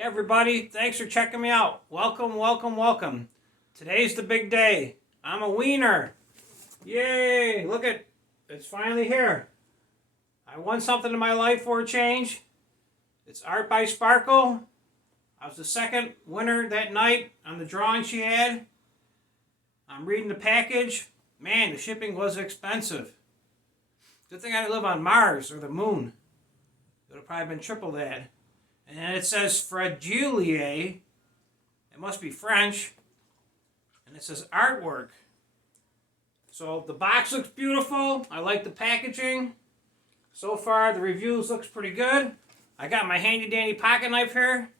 Hey everybody, thanks for checking me out. Welcome, welcome, welcome. Today's the big day. I'm a wiener. Yay! Look at, it's finally here. I won something in my life for a change. It's Art by Sparkle. I was the second winner that night on the drawing she had. I'm reading the package. Man, the shipping was expensive. Good thing I didn't live on Mars or the moon. It would have probably been triple that. And it says fragile. It must be French. And it says artwork. So the box looks beautiful. I like the packaging. So far the reviews looks pretty good. I got my handy dandy pocket knife here.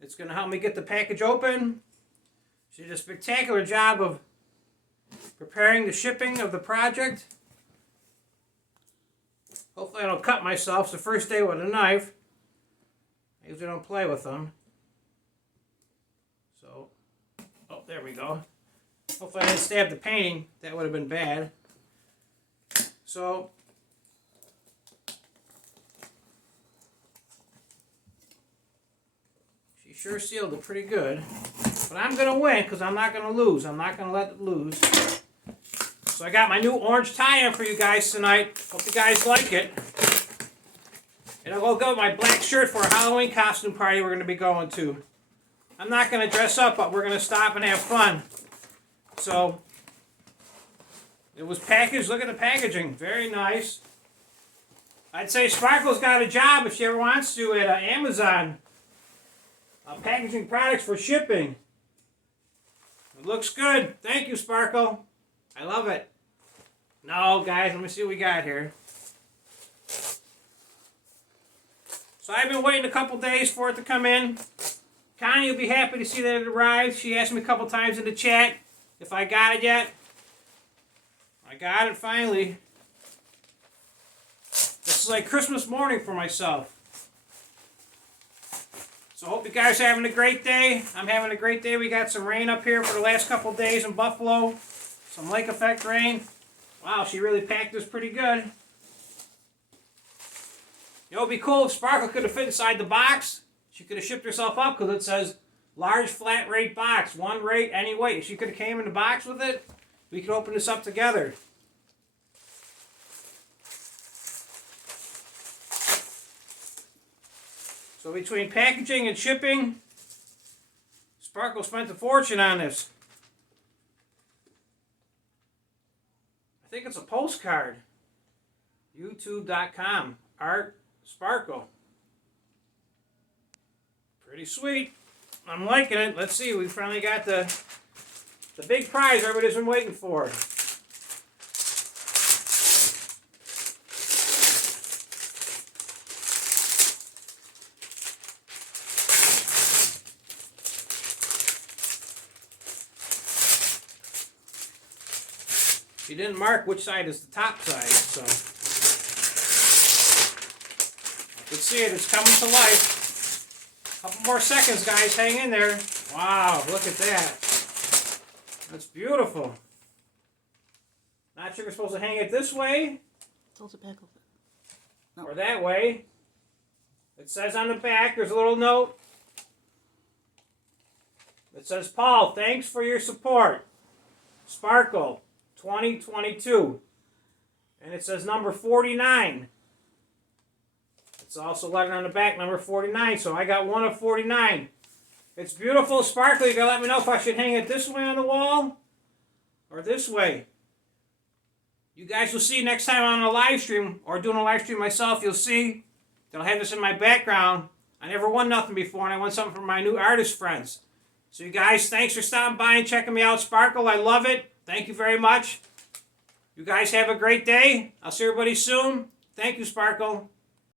It's going to help me get the package open. She did a spectacular job of preparing the shipping of the project. Hopefully I don't cut myself. It's the first day with a knife. I usually don't play with them. So, oh, there we go. Hopefully I didn't stab the painting. That would have been bad. So, she sure sealed it pretty good. But I'm going to win because I'm not going to lose. I'm not going to let it lose. So I got my new orange tie-in for you guys tonight. Hope you guys like it. And I'll go with my black shirt for a Halloween costume party we're going to be going to. I'm not going to dress up, but we're going to stop and have fun. So, it was packaged. Look at the packaging. Very nice. I'd say Sparkle's got a job if she ever wants to at Amazon. Packaging products for shipping. It looks good. Thank you, Sparkle. I love it. No, guys, let me see what we got here. So I've been waiting a couple days for it to come in. Connie will be happy to see that it arrived. She asked me a couple times in the chat if I got it yet. I got it finally. This is like Christmas morning for myself. So I hope you guys are having a great day. I'm having a great day. We got some rain up here for the last couple days in Buffalo. Some lake effect rain. Wow, she really packed this pretty good. You know, it would be cool if Sparkle could have fit inside the box. She could have shipped herself up because it says large flat rate box, one rate, any weight. If she could have came in the box with it, we could open this up together. So between packaging and shipping, Sparkle spent a fortune on this. I think it's a postcard. YouTube.com. Art Sparkle. Pretty sweet. I'm liking it. Let's see. We finally got the big prize everybody's been waiting for. She didn't mark which side is the top side, so you can see it. It's coming to life. A couple more seconds, guys. Hang in there. Wow, look at that. That's beautiful. Not sure we're supposed to hang it this way or that way. It says on the back, there's a little note. It says, Paul, thanks for your support. Sparkle 2022. And it says number 49. It's also lettered on the back, number 49. So I got one of 49. It's beautiful, sparkly. You gotta let me know if I should hang it this way on the wall or this way. You guys will see next time on a live stream or doing a live stream myself. You'll see that I'll have this in my background. I never won nothing before, and I won something from my new artist friends. So you guys, thanks for stopping by and checking me out. Sparkle, I love it. Thank you very much. You guys have a great day. I'll see everybody soon. Thank you, Sparkle.